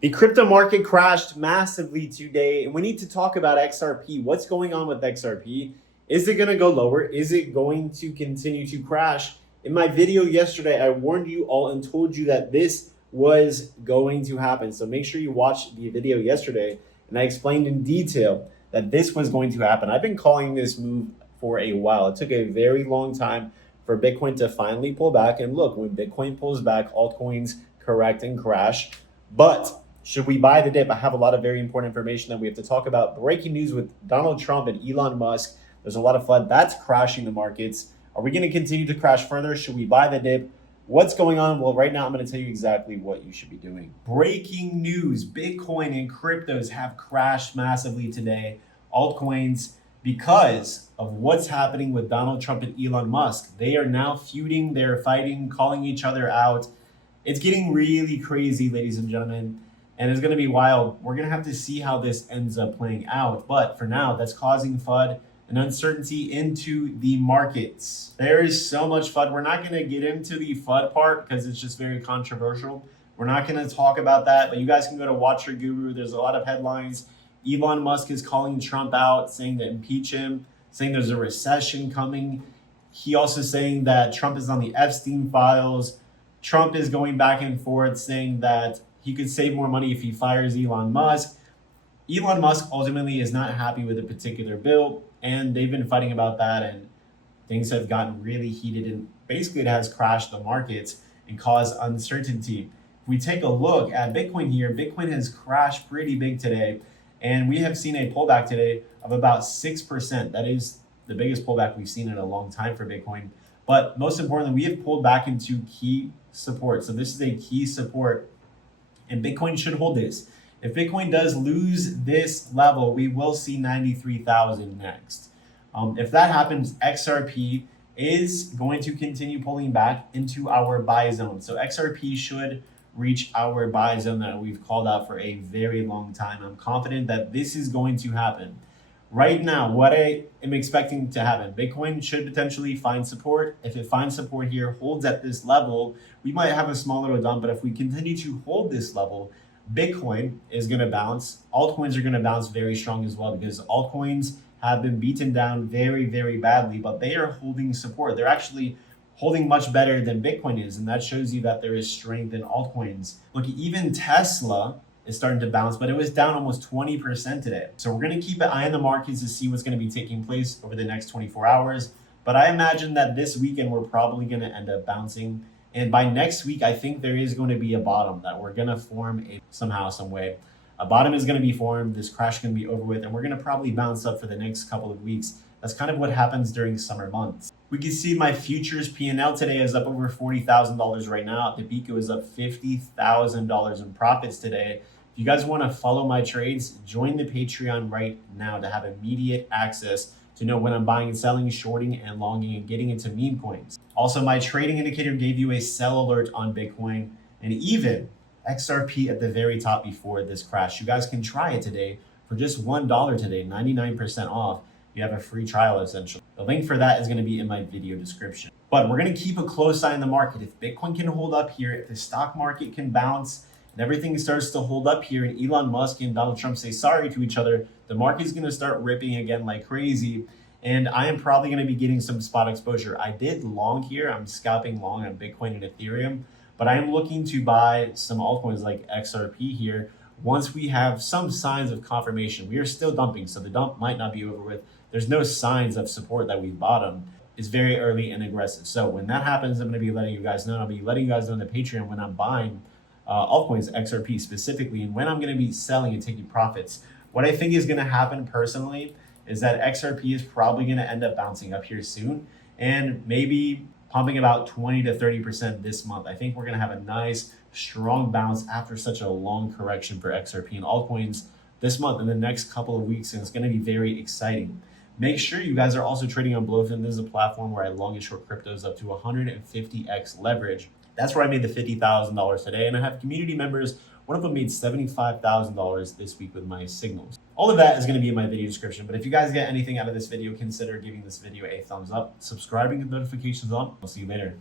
The crypto market crashed massively today, and we need to talk about XRP. What's going on with XRP? Is it going to go lower? Is it going to continue to crash? In my video yesterday, I warned you all and told you that this was going to happen. So make sure you watch the video yesterday, and I explained in detail that this was going to happen. I've been calling this move for a while. It took a very long time for Bitcoin to finally pull back. And look, when Bitcoin pulls back, altcoins correct and crash. But should we buy the dip? I have a lot of very important information that we have to talk about. Breaking news with Donald Trump and Elon Musk. There's a lot of FUD that's crashing the markets. Are we going to continue to crash further? Should we buy the dip? What's going on? Well, right now I'm going to tell you exactly what you should be doing. Breaking news: Bitcoin and cryptos have crashed massively today. Altcoins, because of what's happening with Donald Trump and Elon Musk. They are now feuding, they're fighting, calling each other out. It's getting really crazy, ladies and gentlemen. And it's going to be wild. We're going to have to see how this ends up playing out. But for now, that's causing FUD and uncertainty into the markets. There is so much FUD. We're not going to get into the FUD part because it's just very controversial. We're not going to talk about that, but you guys can go to Watch Your Guru. There's a lot of headlines. Elon Musk is calling Trump out, saying to impeach him, saying there's a recession coming. He also saying that Trump is on the Epstein files. Trump is going back and forth saying that he could save more money if he fires Elon Musk. Elon Musk ultimately is not happy with a particular bill, and they've been fighting about that, and things have gotten really heated, and basically it has crashed the markets and caused uncertainty. If we take a look at Bitcoin here, Bitcoin has crashed pretty big today, and we have seen a pullback today of about 6%. That is the biggest pullback we've seen in a long time for Bitcoin. But most importantly, we have pulled back into key support. So this is a key support, and Bitcoin should hold this. If Bitcoin does lose this level, we will see 93,000 next. If that happens, XRP is going to continue pulling back into our buy zone. So XRP should reach our buy zone that we've called out for a very long time. I'm confident that this is going to happen. Right now, what I am expecting to happen, Bitcoin should potentially find support. If it finds support here, holds at this level, we might have a small little dump, but if we continue to hold this level, Bitcoin is going to bounce. Altcoins are going to bounce very strong as well, because altcoins have been beaten down very, very badly, but they are holding support. They're actually holding much better than Bitcoin is, and that shows you that there is strength in altcoins. Look, even Tesla is starting to bounce, but it was down almost 20% today. So we're going to keep an eye on the markets to see what's going to be taking place over the next 24 hours. But I imagine that this weekend we're probably going to end up bouncing. And by next week, I think there is going to be a bottom that we're going to form somehow, some way. A bottom is going to be formed. This crash is going to be over with, and we're going to probably bounce up for the next couple of weeks. That's kind of what happens during summer months. We can see my futures P&L today is up over $40,000 right now. At the peak, it was up $50,000 in profits today. If you guys want to follow my trades, join the Patreon right now to have immediate access to know when I'm buying and selling, shorting and longing, and getting into meme coins. Also, my trading indicator gave you a sell alert on Bitcoin and even XRP at the very top before this crash. You guys can try it today for just $1 today, 99% off. You have a free trial essentially. The link for that is going to be in my video description. But we're going to keep a close eye on the market. If Bitcoin can hold up here, if the stock market can bounce, and everything starts to hold up here, and Elon Musk and Donald Trump say sorry to each other, the market's going to start ripping again like crazy. And I am probably going to be getting some spot exposure. I did long here. I'm scalping long on Bitcoin and Ethereum, but I am looking to buy some altcoins like XRP here once we have some signs of confirmation. We are still dumping, so the dump might not be over with. There's no signs of support that we've bottomed. It's very early and aggressive. So when that happens, I'm going to be letting you guys know. I'll be letting you guys know on the Patreon when I'm buying altcoins, XRP specifically, and when I'm going to be selling and taking profits. What I think is going to happen personally is that XRP is probably going to end up bouncing up here soon and maybe pumping about 20 to 30% this month. I think we're going to have a nice, strong bounce after such a long correction for XRP and altcoins this month in the next couple of weeks, and it's going to be very exciting. Make sure you guys are also trading on Blowfin. This is a platform where I long and short cryptos up to 150x leverage. That's where I made the $50,000 today, and I have community members. One of them made $75,000 this week with my signals. All of that is going to be in my video description, but if you guys get anything out of this video, consider giving this video a thumbs up, subscribing, and notifications on. I'll see you later.